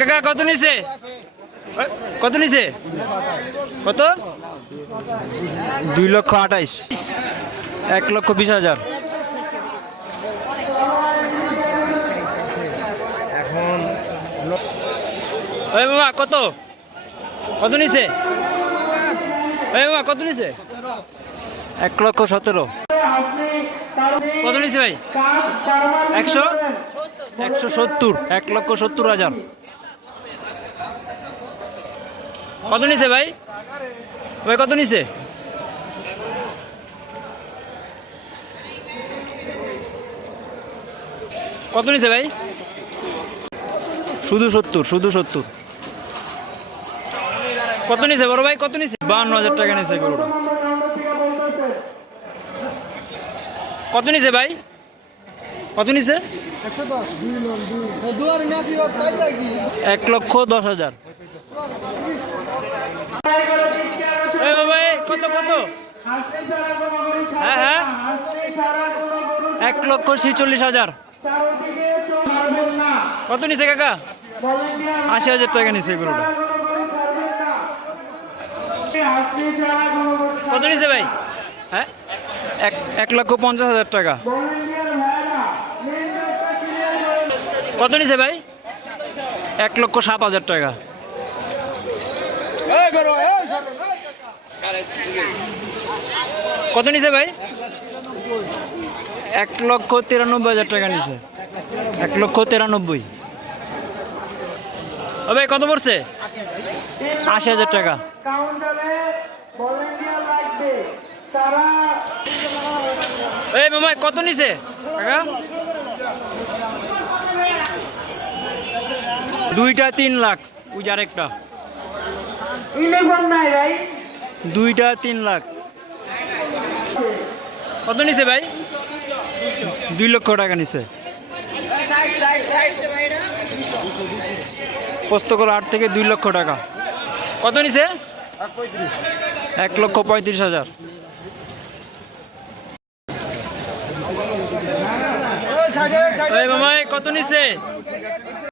কাকা কত নিছে? কত নিছে? কত? 2,28,000, 1,20,000। এখন ওই মামা কত? কত নিছে? ওই মামা কত নিছে? 1,17,000। কত নিছে ভাই? 170, 1,70,000। কত নিছে ভাই? ভাই কত নিছে? কত নিছে ভাই? শুধু 70, শুধু 70। কত নিছে বড় ভাই? কত নিছে? 52,000 টাকা নিছে গরুটা। কত নিছে ভাই? কত নিছে? 1,10,000। কত কত? হ্যাঁ হ্যাঁ, 1,46,000। কত নিছে কাকা? 80,000 টাকা নিছে গরুটা। কত নিছে ভাই? হ্যাঁ, 1,50,000 টাকা। কত নিছে ভাই? 1,07,000 টাকা। কত নিছে ভাই? 1,93,000 টাকা নিছে। 1,93,000। ও ভাই কত পড়ছে? 80,000 টাকা। এই মামা কত নিছে কাকা? দুইটা 3 লাখ। ওই আরেকটা দুইটা 3 লাখ। কত নিছে ভাই? 2 লক্ষ টাকা নিছে। পোস্তকর 8 থেকে 2 লক্ষ টাকা। কত নিছে? 1,35,000। মামা কত নিছে?